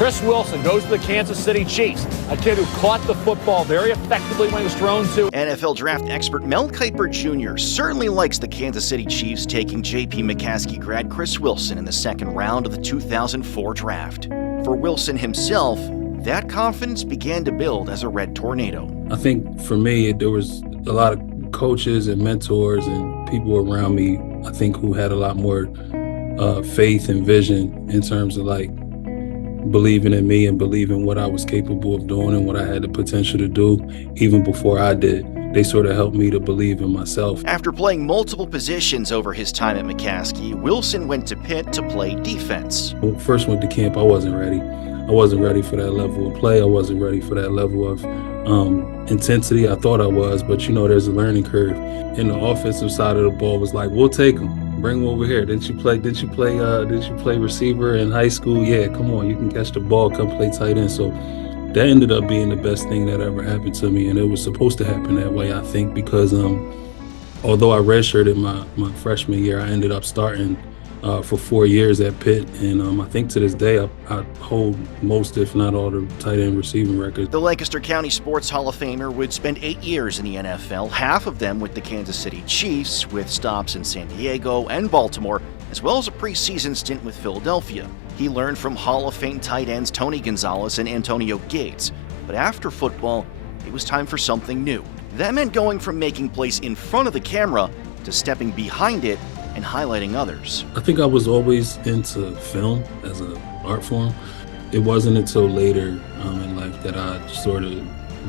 Kris Wilson goes to the Kansas City Chiefs, a kid who caught the football very effectively when it was thrown to. NFL draft expert Mel Kiper Jr. certainly likes the Kansas City Chiefs taking J.P. McCaskey grad Kris Wilson in the second round of the 2004 draft. For Wilson himself, that confidence began to build as a red tornado. I think for me, there was a lot of coaches and mentors and people around me, I think, who had a lot more faith and vision in terms of like believing in me and believing what I was capable of doing and what I had the potential to do even before I did. They sort of helped me to believe in myself. After playing multiple positions over his time at McCaskey, Wilson went to Pitt to play defense. When I first went to camp, I wasn't ready. I wasn't ready for that level of play. I wasn't ready for that level of intensity. I thought I was, but you know, there's a learning curve. And the offensive side of the ball was like, we'll take him. Bring him over here. Didn't you play receiver in high school? Yeah, come on, you can catch the ball, come play tight end. So that ended up being the best thing that ever happened to me. And it was supposed to happen that way, I think, because although I redshirted my freshman year, I ended up starting for 4 years at Pitt. And I think to this day, I hold most, if not all, the tight end receiving records. The Lancaster County Sports Hall of Famer would spend 8 years in the NFL, half of them with the Kansas City Chiefs, with stops in San Diego and Baltimore, as well as a preseason stint with Philadelphia. He learned from Hall of Fame tight ends Tony Gonzalez and Antonio Gates. But after football, it was time for something new. That meant going from making plays in front of the camera to stepping behind it and highlighting others. I think I was always into film as an art form. It wasn't until later in life that I sort of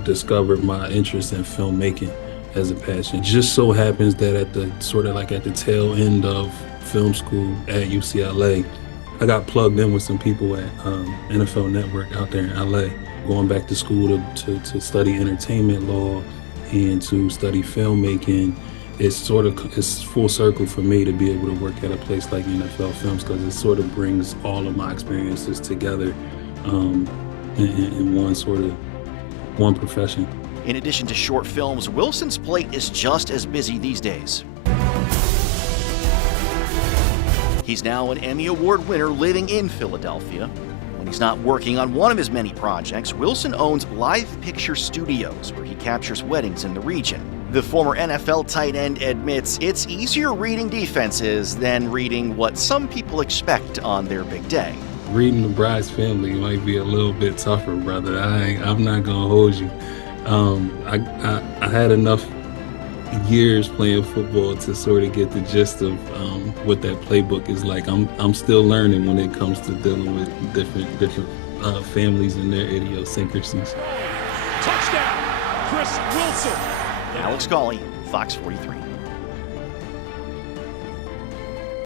discovered my interest in filmmaking as a passion. It just so happens that at the tail end of film school at UCLA, I got plugged in with some people at NFL Network out there in LA, going back to school to study entertainment law and to study filmmaking. It's full circle for me to be able to work at a place like NFL Films, because it sort of brings all of my experiences together in one profession. In addition to short films, Wilson's plate is just as busy these days. He's now an Emmy Award winner living in Philadelphia. When he's not working on one of his many projects, Wilson owns Live Picture Studios, where he captures weddings in the region. The former NFL tight end admits it's easier reading defenses than reading what some people expect on their big day. Reading the bride's family might be a little bit tougher, brother. I'm not gonna hold you. I had enough years playing football to sort of get the gist of what that playbook is like. I'm still learning when it comes to dealing with different families and their idiosyncrasies. Touchdown, Kris Wilson. Alex Cawley, Fox 43.